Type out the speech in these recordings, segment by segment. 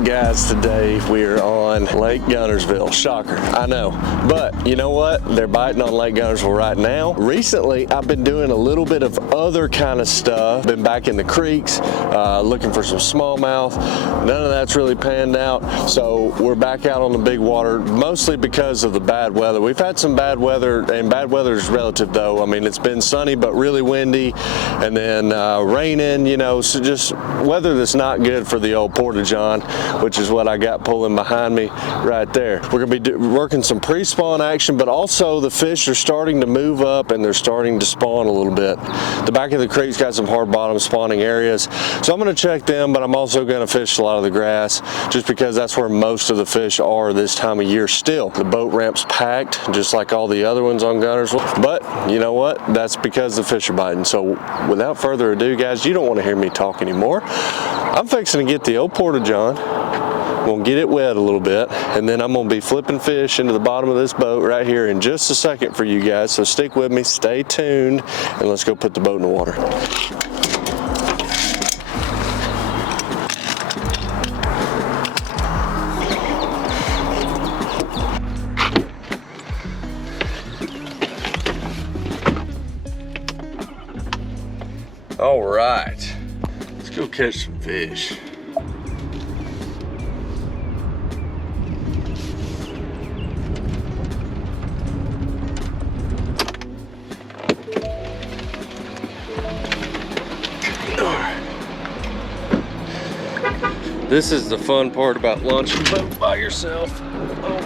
up, guys? Today we are on Lake Guntersville. Shocker, I know. But you know what? They're biting on Lake Guntersville right now. Recently, I've been doing a little bit of other kind of stuff. Been back in the creeks, looking for some smallmouth. None of that's really panned out. So we're back out on the big water, mostly because of the bad weather. We've had some bad weather, and bad weather is relative though. I mean, it's been sunny, but really windy, and then raining, you know, so just weather that's not good for the old porta-john, which is what I got pulling behind me right there. We're gonna be working some pre-spawn action, but also the fish are starting to move up and they're starting to spawn a little bit. The back of the creek's got some hard bottom spawning areas, so I'm gonna check them, but I'm also gonna fish a lot of the grass just because that's where most of the fish are this time of year still. The boat ramp's packed, just like all the other ones on Guntersville, but you know what? That's because the fish are biting. So without further ado, guys, you don't want to hear me talk anymore. I'm fixing to get the old porta-john. We'll get it wet a little bit, and then I'm gonna be flipping fish into the bottom of this boat right here in just a second for you guys. So stick with me, stay tuned, and let's go put the boat in the water. All right, let's go catch some fish. This is the fun part about launching a boat by yourself. Oh.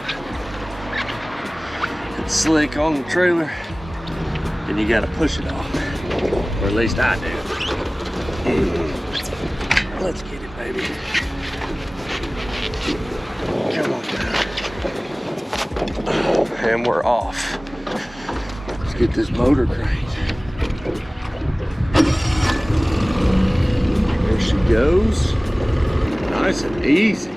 It's slick on the trailer, and you gotta push it off. Or at least I do. Let's get it, baby. Come on down. And we're off. Let's get this motor cranked. There she goes. Nice and easy.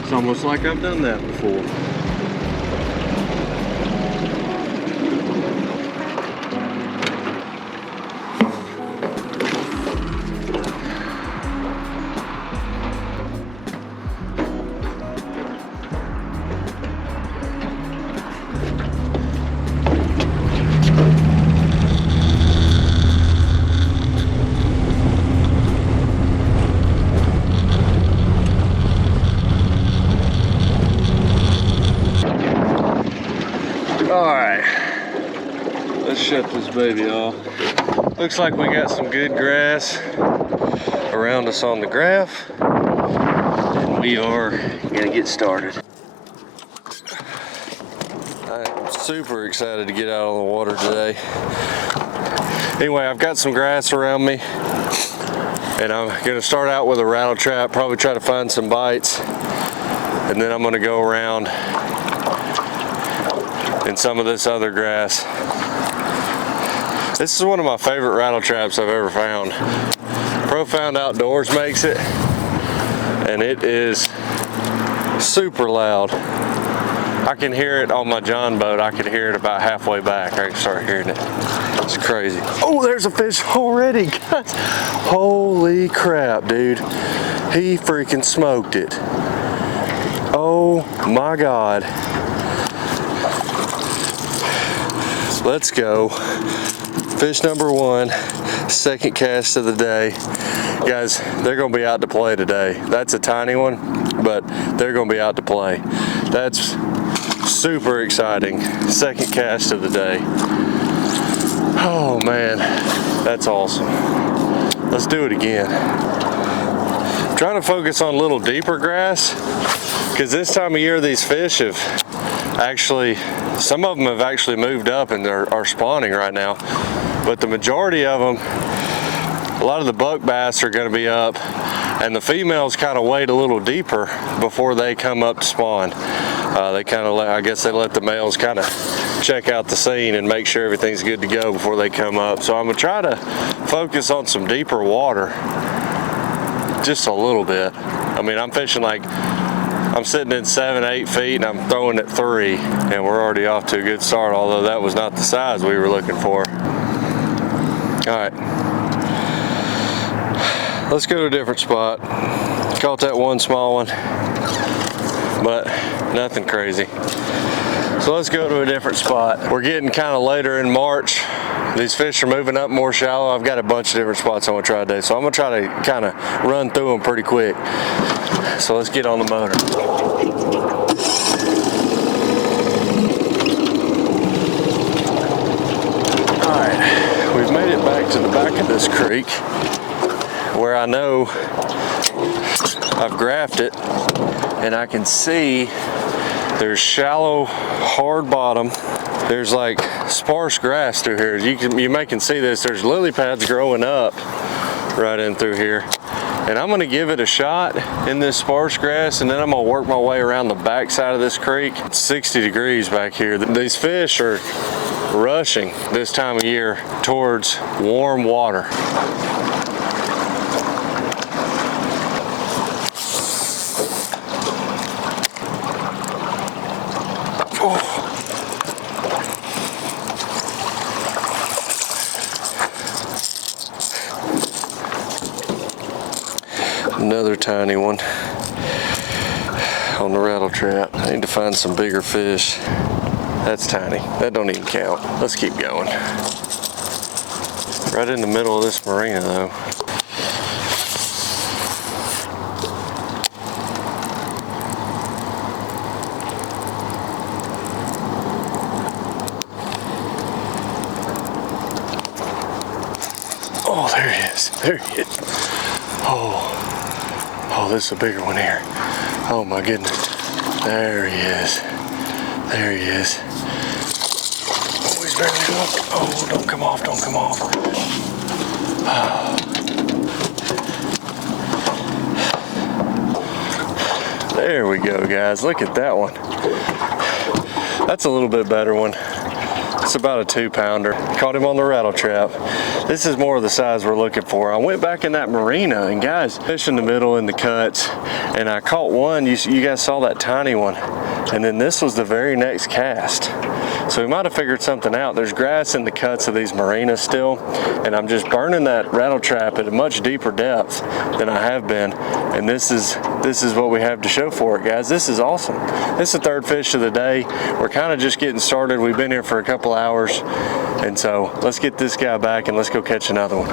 It's almost like I've done that before. Alright, let's shut this baby off. Looks like we got some good grass around us on the graph, and we are gonna get started. I'm super excited to get out on the water today. Anyway, I've got some grass around me, and I'm gonna start out with a rattle trap, probably try to find some bites, and then I'm gonna go around in some of this other grass. This is one of my favorite rattle traps I've ever found. Profound Outdoors makes it, and it is super loud. I can hear it on my John boat. I can hear it about halfway back. I can start hearing it. It's crazy. Oh, there's a fish already, guys. Holy crap, dude. He freaking smoked it. Oh my God. Let's go. Fish number one, second cast of the day. Guys, they're gonna be out to play today. That's a tiny one, but they're gonna be out to play. That's super exciting. Second cast of the day. Oh man, that's awesome. Let's do it again. I'm trying to focus on a little deeper grass, because this time of year these fish have actually, some of them have actually moved up and are spawning right now, but the majority of them, a lot of the buck bass are going to be up, and the females kind of wait a little deeper before they come up to spawn. They kind of, I guess they let the males kind of check out the scene and make sure everything's good to go before they come up. So I'm gonna try to focus on some deeper water, just a little bit. I mean, I'm fishing like, I'm sitting in 7-8 feet and I'm throwing at 3, and we're already off to a good start, although that was not the size we were looking for. All right, let's go to a different spot. Caught that one small one, but nothing crazy. So let's go to a different spot. We're getting kind of later in March. These fish are moving up more shallow. I've got a bunch of different spots I'm gonna try today. So I'm gonna try to kind of run through them pretty quick. So let's get on the motor. All right, we've made it back to the back of this creek where I know I've graphed it and I can see there's shallow, hard bottom. There's like sparse grass through here. You may can see this. There's lily pads growing up right in through here. And I'm gonna give it a shot in this sparse grass, and then I'm gonna work my way around the back side of this creek. It's 60 degrees back here. These fish are rushing this time of year towards warm water. Another tiny one on the rattle trap. I need to find some bigger fish. That's tiny. That don't even count. Let's keep going. Right in the middle of this marina though. Oh, there he is. There he is. Oh, this is a bigger one here. Oh my goodness. There he is. There he is. Oh, he's barely hooked. Oh, don't come off, don't come off. Oh. There we go, guys. Look at that one. That's a little bit better one. It's about a 2-pounder. Caught him on the rattle trap. This is more of the size we're looking for. I went back in that marina and guys, fish in the middle in the cuts, and I caught one. You guys saw that tiny one. And then this was the very next cast. So we might have figured something out. There's grass in the cuts of these marinas still, and I'm just burning that rattle trap at a much deeper depth than I have been. And this is what we have to show for it, guys. This is awesome. This is the third fish of the day. We're kind of just getting started. We've been here for a couple hours, and so let's get this guy back and let's go catch another one.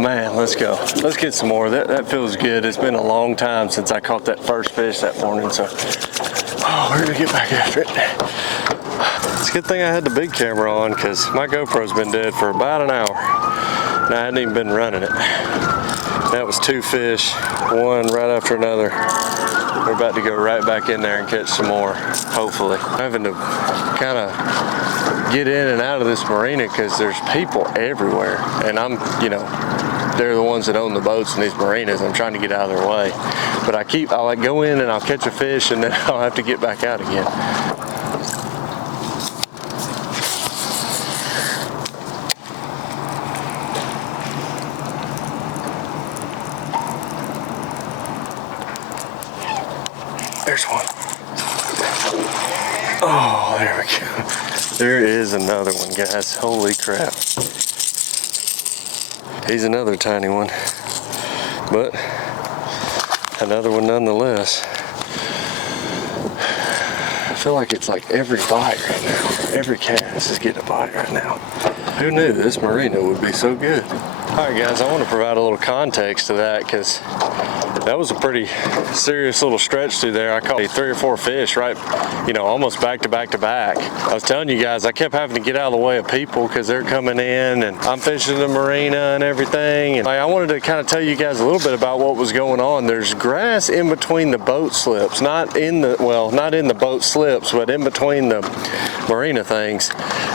Man, let's go. Let's get some more. That feels good. It's been a long time since I caught that first fish that morning, so we're gonna get back after it. It's a good thing I had the big camera on because my GoPro's been dead for about an hour and I hadn't even been running it. That was 2 fish, one right after another. We're about to go right back in there and catch some more, hopefully. I'm having to kind of get in and out of this marina because there's people everywhere, and I'm, they're the ones that own the boats in these marinas. I'm trying to get out of their way, but I'll like go in and I'll catch a fish and then I'll have to get back out again. There's one. Oh, there we go. There is another one, guys. Holy crap. He's another tiny one, but another one nonetheless. I feel like it's like every bite right now. Every cast is getting a bite right now. Who knew this marina would be so good? All right, guys, I want to provide a little context to that because that was a pretty serious little stretch through there. I caught 3 or 4 fish right, almost back to back to back. I was telling you guys, I kept having to get out of the way of people because they're coming in and I'm fishing the marina and everything. And I wanted to kind of tell you guys a little bit about what was going on. There's grass in between the boat slips, not in the boat slips, but in between the marina things.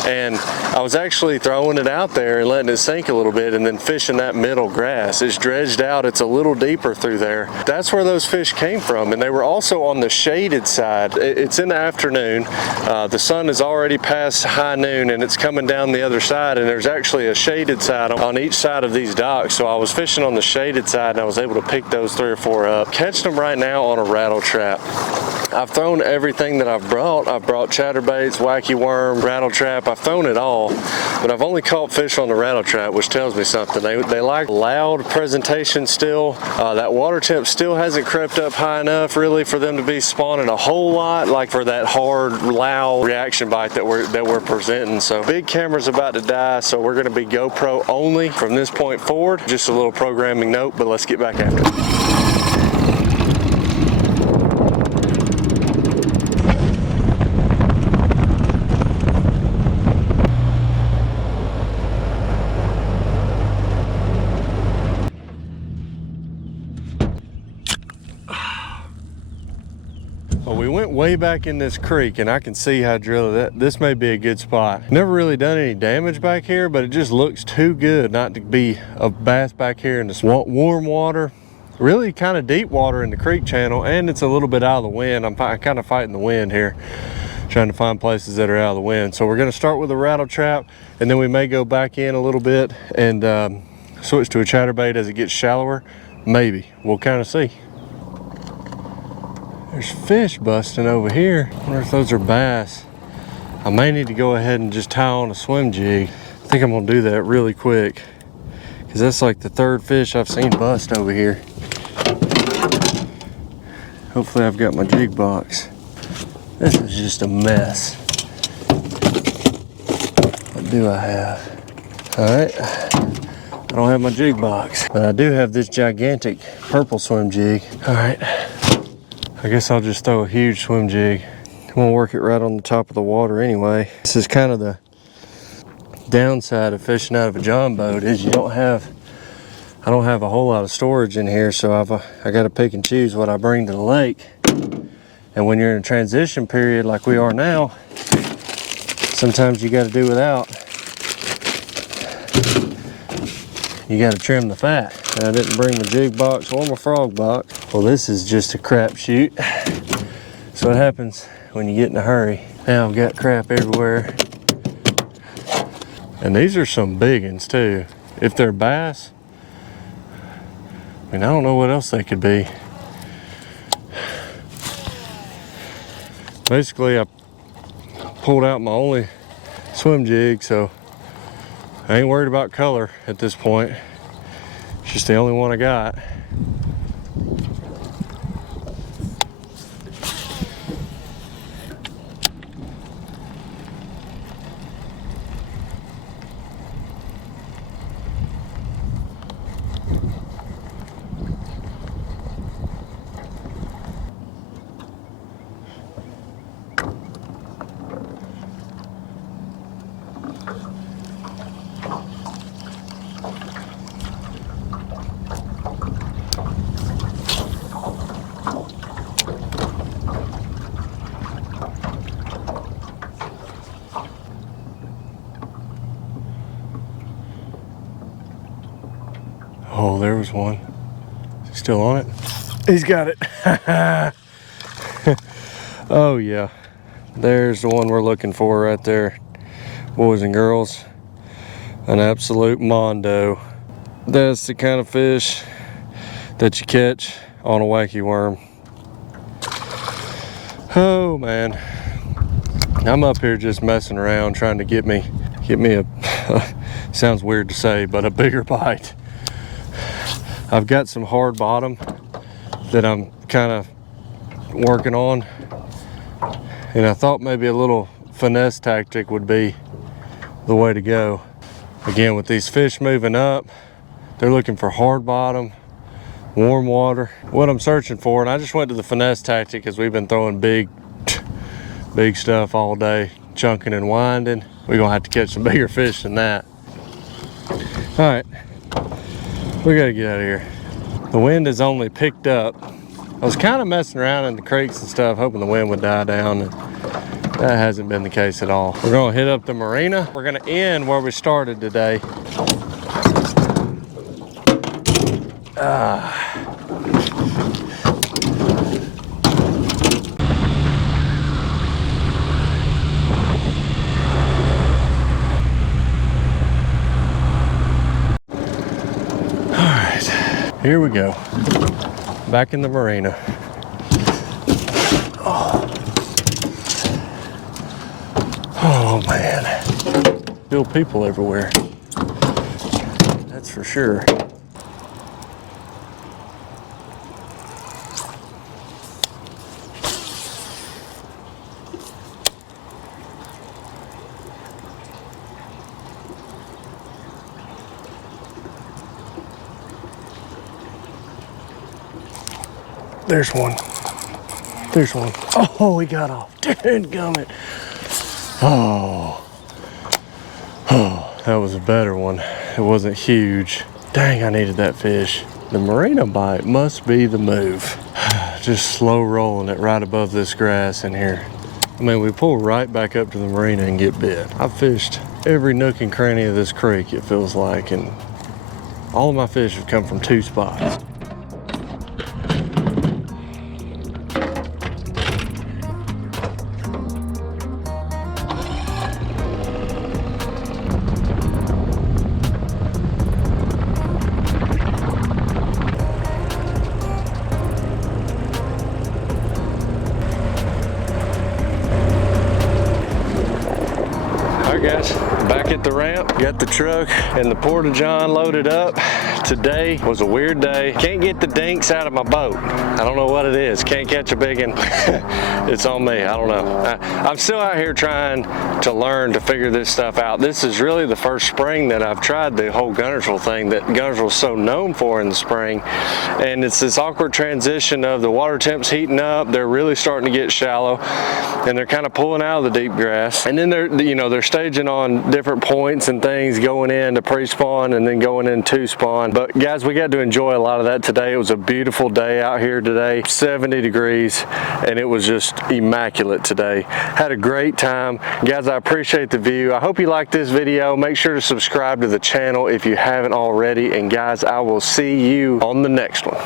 And I was actually throwing it out there and letting it sink a little bit and then fishing that middle grass. It's dredged out. It's a little deeper through there. That's where those fish came from, and they were also on the shaded side. It's in the afternoon. The sun is already past high noon and it's coming down the other side, and there's actually a shaded side on each side of these docks. So I was fishing on the shaded side and I was able to pick those 3 or 4 up. Catching them right now on a rattle trap. I've thrown everything that I've brought. I've brought chatterbaits, wacky worm, rattle trap. I've thrown it all, but I've only caught fish on the rattle trap, which tells me something. They like loud presentation still. That water temp still hasn't crept up high enough really for them to be spawning a whole lot, like for that hard, loud reaction bite that we're presenting. So big camera's about to die, so we're gonna be GoPro only from this point forward. Just a little programming note, but let's get back after it. Well, we went way back in this creek and I can see how drilled this may be a good spot. Never really done any damage back here, but it just looks too good not to be a bass back here in the warm water. Really kind of deep water in the creek channel, and it's a little bit out of the wind. I'm kind of fighting the wind here, trying to find places that are out of the wind. So we're going to start with a rattle trap, and then we may go back in a little bit and switch to a chatterbait as it gets shallower. Maybe. We'll kind of see. There's fish busting over here. I wonder if those are bass. I may need to go ahead and just tie on a swim jig. I think I'm gonna do that really quick, because that's like the third fish I've seen bust over here. Hopefully I've got my jig box. This is just a mess. What do I have? All right, I don't have my jig box, but I do have this gigantic purple swim jig. All right. I guess I'll just throw a huge swim jig. I'm gonna work it right on the top of the water anyway. This is kind of the downside of fishing out of a John boat, is I don't have a whole lot of storage in here, so I got to pick and choose what I bring to the lake. And when you're in a transition period like we are now, sometimes you got to do without. You got to trim the fat. And I didn't bring my jig box or my frog box. Well, this is just a crapshoot. So what happens when you get in a hurry? Now I've got crap everywhere. And these are some big ones too. If they're bass, I mean, I don't know what else they could be. Basically, I pulled out my only swim jig, so I ain't worried about color at this point. It's just the only one I got. Oh, there was one. Is he still on it? He's got it. Oh yeah, there's the one we're looking for right there, boys and girls. An absolute mondo. That's the kind of fish that you catch on a wacky worm. Oh man, I'm up here just messing around trying to get me a sounds weird to say, but a bigger bite. I've got some hard bottom that I'm kind of working on, and I thought maybe a little finesse tactic would be the way to go. Again, with these fish moving up, they're looking for hard bottom, warm water. What I'm searching for, and I just went to the finesse tactic because we've been throwing big stuff all day, chunking and winding. We're gonna have to catch some bigger fish than that. All right, we gotta get out of here. The wind has only picked up. I was kind of messing around in the creeks and stuff, hoping the wind would die down, and that hasn't been the case at all. We're gonna hit up the marina. We're gonna end where we started today. Here we go, back in the marina. Oh. still people everywhere. That's for sure. There's one. There's one. Oh, he got off. Dadgummit. Oh, that was a better one. It wasn't huge. Dang, I needed that fish. The marina bite must be the move. Just slow rolling it right above this grass in here. I mean, we pull right back up to the marina and get bit. I've fished every nook and cranny of this creek, it feels like, and all of my fish have come from 2 spots. Guys, back at the ramp, got the truck and the porta-john loaded up. Today was a weird day. Can't get the dinks out of my boat. I don't know what it is. Can't catch a big one. It's on me. I don't know. I'm still out here trying to learn to figure this stuff out. This is really the first spring that I've tried the whole Guntersville thing that Guntersville's so known for in the spring. And it's this awkward transition of the water temps heating up. They're really starting to get shallow and they're kind of pulling out of the deep grass. And then they're staging on different points and things, going into pre-spawn and then going into spawn. But guys, we got to enjoy a lot of that today. It was a beautiful day out here today, 70 degrees, and it was just immaculate today. Had a great time. Guys, I appreciate the view. I hope you liked this video. Make sure to subscribe to the channel if you haven't already. And guys, I will see you on the next one.